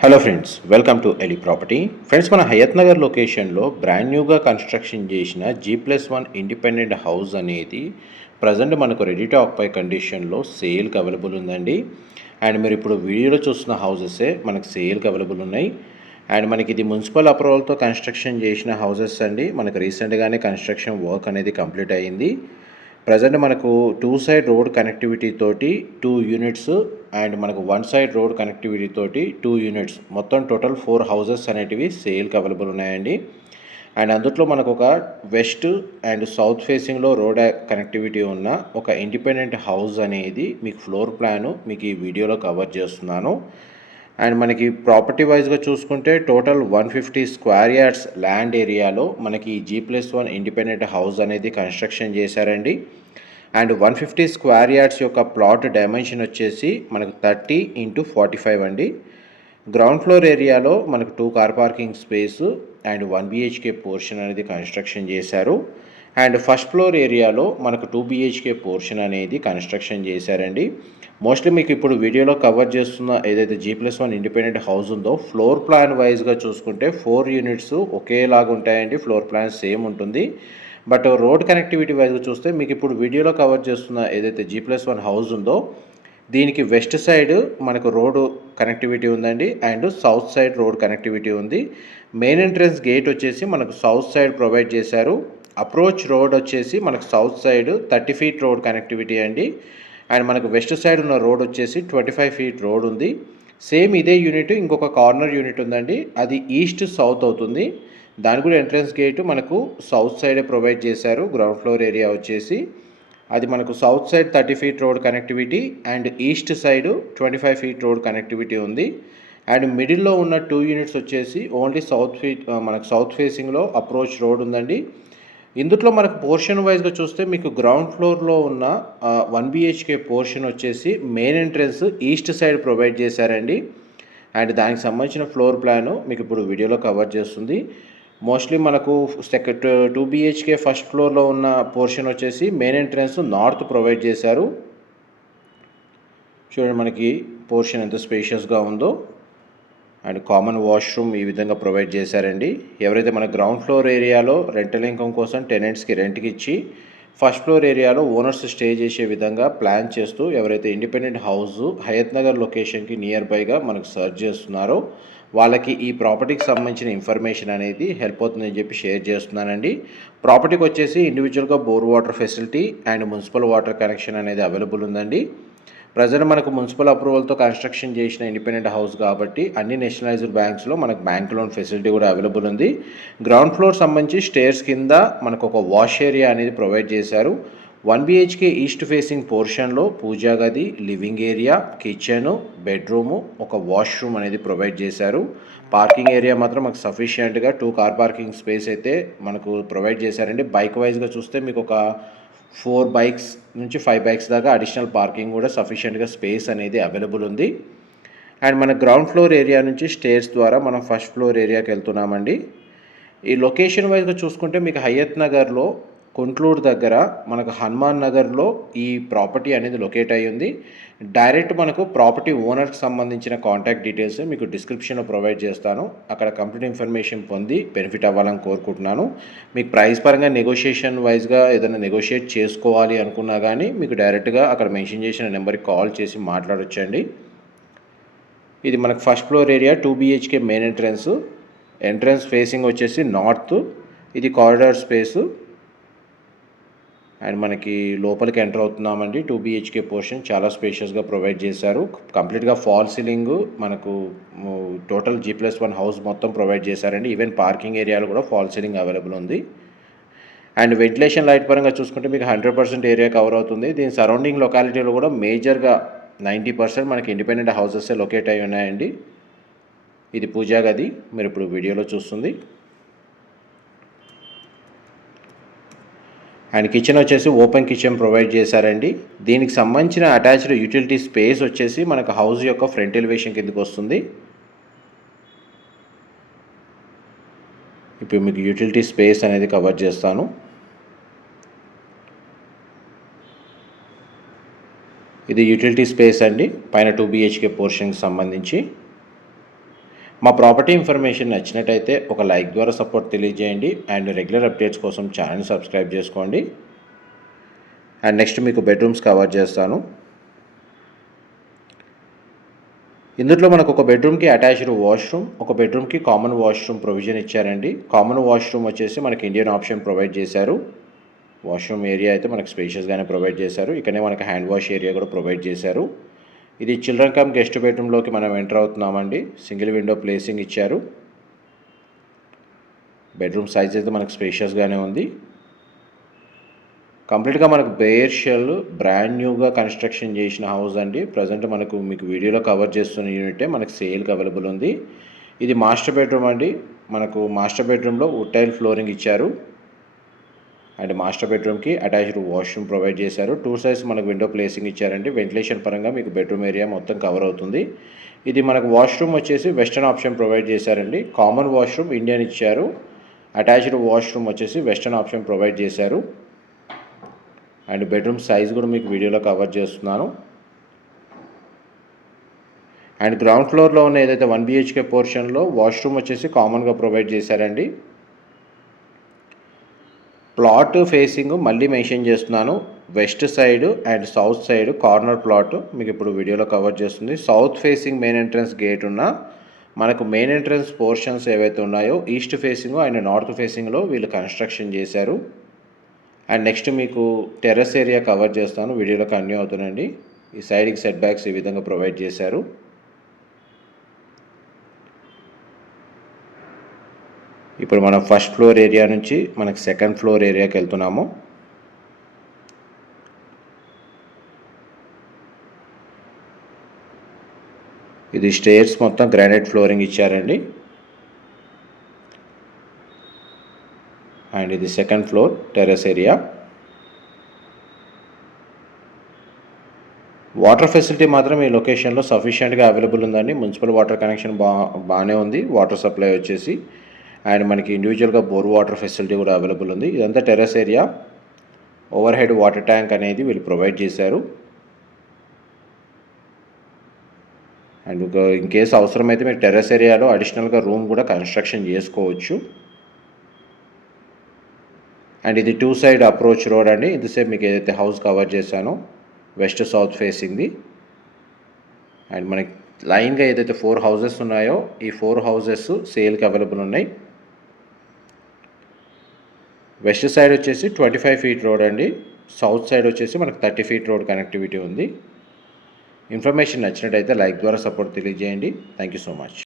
Hello friends welcome to ఎలి property friends మన హయత్ నగర్ లొకేషన్లో బ్రాండ్ న్యూగా కన్స్ట్రక్షన్ చేసిన G plus one independent house అనేది ప్రజెంట్ మనకు రెడీ టు ఆక్పై కండిషన్లో సేల్కి అవైలబుల్ ఉందండి. అండ్ మీరు ఇప్పుడు వీడియోలో చూస్తున్న హౌసెసే మనకు సేల్కి అవైలబుల్ ఉన్నాయి. అండ్ మనకి ఇది మున్సిపల్ అప్రూవల్తో కన్స్ట్రక్షన్ చేసిన హౌసెస్ అండి. మనకు రీసెంట్గానే కన్స్ట్రక్షన్ వర్క్ అనేది కంప్లీట్ అయ్యింది. ప్రజెంట్ మనకు టూ సైడ్ రోడ్ కనెక్టివిటీ తోటి టూ యూనిట్స్ అండ్ మనకు వన్ సైడ్ రోడ్ కనెక్టివిటీ తోటి టూ యూనిట్స్ మొత్తం టోటల్ ఫోర్ హౌజెస్ అనేటివి సేల్కి అవైలబుల్ ఉన్నాయండి. అండ్ అందుట్లో మనకు ఒక వెస్ట్ అండ్ సౌత్ ఫేసింగ్లో రోడ్ కనెక్టివిటీ ఉన్న ఒక ఇండిపెండెంట్ హౌస్ అనేది మీకు ఫ్లోర్ ప్లాను మీకు ఈ వీడియోలో కవర్ చేస్తున్నాను. అండ్ మనకి ప్రాపర్టీ వైజ్గా చూసుకుంటే total one fifty square yards land ఏరియాలో మనకి G plus one independent house అనేది కన్స్ట్రక్షన్ చేశారండి. And one fifty square yards యొక్క ప్లాట్ డైమెన్షన్ వచ్చేసి మనకు థర్టీ ఇంటూ ఫార్టీ ఫైవ్ అండి. గ్రౌండ్ ఫ్లోర్ ఏరియాలో మనకు two car parking space and one BHK portion అనేది కన్స్ట్రక్షన్ చేశారు. అండ్ ఫస్ట్ ఫ్లోర్ ఏరియాలో మనకు టూ బిహెచ్కే పోర్షన్ అనేది కన్స్ట్రక్షన్ చేశారండి. మోస్ట్లీ మీకు ఇప్పుడు వీడియోలో కవర్ చేస్తున్న ఏదైతే G plus one independent house ఉందో ఫ్లోర్ ప్లాన్ వైజ్గా చూసుకుంటే ఫోర్ యూనిట్స్ ఒకేలాగా ఉంటాయండి. ఫ్లోర్ ప్లాన్ సేమ్ ఉంటుంది. బట్ రోడ్ కనెక్టివిటీ వైజ్గా చూస్తే మీకు ఇప్పుడు వీడియోలో కవర్ చేస్తున్న ఏదైతే జీ ప్లస్ వన్ హౌస్ ఉందో దీనికి వెస్ట్ సైడ్ మనకు రోడ్ కనెక్టివిటీ ఉందండి and south side road connectivity ఉంది. మెయిన్ ఎంట్రన్స్ గేట్ వచ్చేసి మనకు సౌత్ సైడ్ ప్రొవైడ్ చేశారు. అప్రోచ్ రోడ్ వచ్చేసి మనకు south side thirty feet road connectivity అండి. అండ్ మనకు వెస్ట్ సైడ్ ఉన్న రోడ్ వచ్చేసి ట్వంటీ ఫైవ్ ఫీట్ రోడ్ ఉంది. సేమ్ ఇదే యూనిట్ ఇంకొక కార్నర్ యూనిట్ ఉందండి. అది ఈస్ట్ సౌత్ అవుతుంది. దాని కూడా ఎంట్రన్స్ గేట్ మనకు సౌత్ సైడే ప్రొవైడ్ చేశారు. గ్రౌండ్ ఫ్లోర్ ఏరియా వచ్చేసి. అది మనకు south side thirty feet road connectivity and east side twenty five feet road connectivity ఉంది. అండ్ మిడిల్లో ఉన్న టూ యూనిట్స్ వచ్చేసి ఓన్లీ సౌత్ ఫీట్ మనకు సౌత్ ఫేసింగ్లో అప్రోచ్ రోడ్ ఉందండి. ఇందులో మనకు పోర్షన్ వైజ్గా చూస్తే మీకు గ్రౌండ్ ఫ్లోర్లో ఉన్న వన్ బిహెచ్కే పోర్షన్ వచ్చేసి main entrance east side provide చేశారండి. అండ్ దానికి సంబంధించిన ఫ్లోర్ ప్లాను మీకు ఇప్పుడు వీడియోలో కవర్ చేస్తుంది. మోస్ట్లీ మనకు సెకండ్ టూ బిహెచ్కే ఫస్ట్ ఫ్లోర్లో ఉన్న పోర్షన్ వచ్చేసి మెయిన్ ఎంట్రన్స్ నార్త్ ప్రొవైడ్ చేశారు. చూడండి మనకి పోర్షన్ ఎంత స్పేషియస్గా ఉందో. అండ్ కామన్ వాష్రూమ్ ఈ విధంగా ప్రొవైడ్ చేశారండి. ఎవరైతే మన గ్రౌండ్ ఫ్లోర్ ఏరియాలో రెంటల్ ఇన్కమ్ కోసం టెనెంట్స్కి రెంట్కి ఇచ్చి ఫస్ట్ ఫ్లోర్ ఏరియాలో ఓనర్స్ స్టే చేసే విధంగా ప్లాన్ చేస్తూ ఎవరైతే ఇండిపెండెంట్ హౌస్ హయత్ నగర్ లొకేషన్కి నియర్ బైగా మనకు సర్చ్ చేస్తున్నారో వాళ్ళకి ఈ ప్రాపర్టీకి సంబంధించిన ఇన్ఫర్మేషన్ అనేది హెల్ప్ అవుతుందని చెప్పి షేర్ చేస్తున్నానండి. ప్రాపర్టీకి వచ్చేసి ఇండివిజువల్గా bore water facility and municipal water connection అనేది అవైలబుల్ ఉందండి. ప్రజెంట్ మనకు మున్సిపల్ అప్రూవల్తో కన్స్ట్రక్షన్ చేసిన ఇండిపెండెంట్ హౌస్ కాబట్టి అన్ని నేషనలైజ్డ్ బ్యాంక్స్లో మనకు బ్యాంక్ లోన్ ఫెసిలిటీ కూడా అవైలబుల్ ఉంది. గ్రౌండ్ ఫ్లోర్ సంబంధించి స్టేర్స్ కింద మనకు ఒక వాష్ ఏరియా అనేది ప్రొవైడ్ చేశారు. వన్ బిహెచ్కే ఈస్ట్ ఫేసింగ్ పోర్షన్లో పూజా గది లివింగ్ ఏరియా కిచెను బెడ్రూము ఒక వాష్రూమ్ అనేది ప్రొవైడ్ చేశారు. పార్కింగ్ ఏరియా మాత్రం మాకు సఫిషియెంట్గా టూ కార్ పార్కింగ్ స్పేస్ అయితే మనకు ప్రొవైడ్ చేశారండి. బైక్ వైజ్గా చూస్తే మీకు ఒక ఫోర్ బైక్స్ నుంచి ఫైవ్ బైక్స్ దాకా అడిషనల్ పార్కింగ్ కూడా సఫిషియెంట్గా స్పేస్ అనేది అవైలబుల్ ఉంది. అండ్ మన గ్రౌండ్ ఫ్లోర్ ఏరియా నుంచి స్టేర్స్ ద్వారా మనం ఫస్ట్ ఫ్లోర్ ఏరియాకి వెళ్తున్నామండి. ఈ లొకేషన్ వైజ్గా చూసుకుంటే మీకు హయత్ నగర్లో కొంట్లూరు దగ్గర మనకు హనుమాన్ నగర్లో ఈ ప్రాపర్టీ అనేది లొకేట్ అయ్యి ఉంది. డైరెక్ట్ మనకు ప్రాపర్టీ ఓనర్కి సంబంధించిన కాంటాక్ట్ డీటెయిల్స్ మీకు డిస్క్రిప్షన్లో ప్రొవైడ్ చేస్తాను. అక్కడ కంప్లీట్ ఇన్ఫర్మేషన్ పొంది బెనిఫిట్ అవ్వాలని కోరుకుంటున్నాను. మీకు ప్రైస్ పరంగా నెగోషియేషన్ వైజ్గా ఏదైనా నెగోషియేట్ చేసుకోవాలి అనుకున్నా కానీ మీకు డైరెక్ట్గా అక్కడ మెన్షన్ చేసిన నెంబర్కి కాల్ చేసి మాట్లాడొచ్చండి. ఇది మనకు first floor area two BHK main entrance. Entrance facing వచ్చేసి నార్త్. ఇది కారిడార్ స్పేసు. అండ్ మనకి లోపలికి ఎంటర్ అవుతున్నామండి. టూ బిహెచ్కే పోర్షన్ చాలా స్పేషియస్గా ప్రొవైడ్ చేశారు. కంప్లీట్గా ఫాల్ సీలింగ్ మనకు total G plus one house మొత్తం ప్రొవైడ్ చేశారండి. ఈవెన్ పార్కింగ్ ఏరియాలో కూడా ఫాల్ సీలింగ్ అవైలబుల్ ఉంది. అండ్ వెంటిలేషన్ లైట్ పరంగా చూసుకుంటే మీకు హండ్రెడ్ పర్సెంట్ ఏరియా కవర్ అవుతుంది. దీని సరౌండింగ్ లొకాలిటీలో కూడా మేజర్గా నైంటీ పర్సెంట్ మనకి ఇండిపెండెంట్ హౌసెస్ లొకేట్ అయి ఉన్నాయండి. ఇది పూజా గది. మీరు ఇప్పుడు వీడియోలో చూస్తుంది. అండ్ కిచెన్ వచ్చేసి ఓపెన్ కిచెన్ ప్రొవైడ్ చేశారండి. దీనికి సంబంధించిన అటాచ్డ్ యూటిలిటీ స్పేస్ వచ్చేసి మనకు హౌస్ యొక్క ఫ్రంట్ ఎలివేషన్ కిందకి వస్తుంది. ఇప్పుడు మీకు యూటిలిటీ స్పేస్ అనేది కవర్ చేస్తాను. ఇది యూటిలిటీ స్పేస్ అండి. పైన టూ బిహెచ్కే పోర్షన్కి సంబంధించి. మా ప్రాపర్టీ ఇన్ఫర్మేషన్ నచ్చినట్టయితే ఒక లైక్ ద్వారా సపోర్ట్ తెలియజేయండి అండ్ రెగ్యులర్ అప్డేట్స్ కోసం ఛానల్ సబ్స్క్రైబ్ చేసుకోండి. అండ్ నెక్స్ట్ మీకు బెడ్రూమ్స్ కవర్ చేస్తాను. ఇందులో మనకు ఒక బెడ్రూమ్కి అటాచ్డ్ వాష్రూమ్ ఒక బెడ్రూమ్కి కామన్ వాష్రూమ్ ప్రొవిజన్ ఇచ్చారండి. కామన్ వాష్రూమ్ వచ్చేసి మనకి ఇండియన్ ఆప్షన్ ప్రొవైడ్ చేశారు. వాష్రూమ్ ఏరియా అయితే మనకు స్పేషియస్గానే ప్రొవైడ్ చేశారు. ఇక్కడనే మనకి హ్యాండ్ వాష్ ఏరియా కూడా ప్రొవైడ్ చేశారు. ఇది చిల్డ్రన్ కమ్ గెస్ట్ బెడ్రూమ్లోకి మనం ఎంటర్ అవుతున్నామండి. సింగిల్ విండో ప్లేసింగ్ ఇచ్చారు. బెడ్రూమ్ సైజ్ అయితే మనకు స్పేషియస్గానే ఉంది. కంప్లీట్గా మనకు బేర్ షెల్ బ్రాండ్ న్యూగా కన్స్ట్రక్షన్ చేసిన హౌస్ అండి. ప్రజెంట్ మనకు మీకు వీడియోలో కవర్ చేస్తున్న యూనిటే మనకు సేల్కి అవైలబుల్ ఉంది. ఇది మాస్టర్ బెడ్రూమ్ అండి. మనకు మాస్టర్ బెడ్రూమ్లో వుడ్ టైల్ ఫ్లోరింగ్ ఇచ్చారు. అండ్ మాస్టర్ బెడ్రూమ్కి అటాచ్డ్ వాష్రూమ్ ప్రొవైడ్ చేశారు. టూ సైడ్స్ మనకు విండో ప్లేసింగ్ ఇచ్చారండి. వెంటిలేషన్ పరంగా మీకు బెడ్రూమ్ ఏరియా మొత్తం కవర్ అవుతుంది. ఇది మనకు వాష్రూమ్ వచ్చేసి వెస్టర్న్ ఆప్షన్ ప్రొవైడ్ చేశారండి. కామన్ వాష్రూమ్ ఇండియన్ ఇచ్చారు. అటాచ్డ్ వాష్రూమ్ వచ్చేసి వెస్టర్న్ ఆప్షన్ ప్రొవైడ్ చేశారు. అండ్ బెడ్రూమ్ సైజ్ కూడా మీకు వీడియోలో కవర్ చేస్తున్నాను. అండ్ గ్రౌండ్ ఫ్లోర్లో ఉన్న ఏదైతే వన్ బిహెచ్కే పోర్షన్లో వాష్రూమ్ వచ్చేసి కామన్గా ప్రొవైడ్ చేశారండి. ప్లాట్ ఫేసింగ్ మళ్ళీ మెన్షన్ చేస్తున్నాను. West side and south side corner plot మీకు ఇప్పుడు వీడియోలో కవర్ చేస్తుంది. South facing main entrance gate ఉన్న మనకు మెయిన్ ఎంట్రన్స్ పోర్షన్స్ ఏవైతే ఉన్నాయో ఈస్ట్ ఫేసింగ్ అండ్ నార్త్ ఫేసింగ్లో వీళ్ళు కన్స్ట్రక్షన్ చేశారు. అండ్ నెక్స్ట్ మీకు టెర్రస్ ఏరియా కవర్ చేస్తాను. వీడియోలో కన్యూ అవుతుందండి ఈ సైడ్కి సెట్ బ్యాక్స్ ఈ విధంగా ప్రొవైడ్ చేశారు. ఇప్పుడు మనం ఫస్ట్ ఫ్లోర్ ఏరియా నుంచి మనకి సెకండ్ ఫ్లోర్ ఏరియాకి వెళ్తున్నాము. ఇది స్టేర్స్ మొత్తం గ్రానైట్ ఫ్లోరింగ్ ఇచ్చారండి. అండ్ ఇది second floor terrace area water facility మాత్రం ఈ లొకేషన్లో సఫిషియెంట్గా అవైలబుల్ ఉందండి. మున్సిపల్ వాటర్ కనెక్షన్ బా బాగానే ఉంది. వాటర్ సప్లై వచ్చేసి అండ్ మనకి ఇండివిజువల్గా బోర్ వాటర్ ఫెసిలిటీ కూడా అవైలబుల్ ఉంది. ఇదంతా terrace area. Overhead water tank అనేది వీళ్ళు ప్రొవైడ్ చేశారు. అండ్ ఇన్ కేసు అవసరమైతే మీరు టెర్రస్ ఏరియాలో అడిషనల్గా రూమ్ కూడా కన్స్ట్రక్షన్ చేసుకోవచ్చు. అండ్ ఇది టూ సైడ్ అప్రోచ్ రోడ్ అండి. ఇంతసేపు మీకు ఏదైతే హౌస్ కవర్ చేశానో వెస్ట్ సౌత్ ఫేసింగ్ది. అండ్ మనకి లైన్గా ఏదైతే ఫోర్ హౌజెస్ ఉన్నాయో ఈ ఫోర్ హౌసెస్ సేల్కి అవైలబుల్ ఉన్నాయి. వెస్ట్ సైడ్ వచ్చేసి ట్వంటీ ఫైవ్ ఫీట్ రోడ్ అండి. సౌత్ సైడ్ వచ్చేసి మనకు థర్టీ ఫీట్ రోడ్ కనెక్టివిటీ ఉంది. ఇన్ఫర్మేషన్ నచ్చినట్టయితే లైక్ ద్వారా సపోర్ట్ తెలియజేయండి. Thank you so much.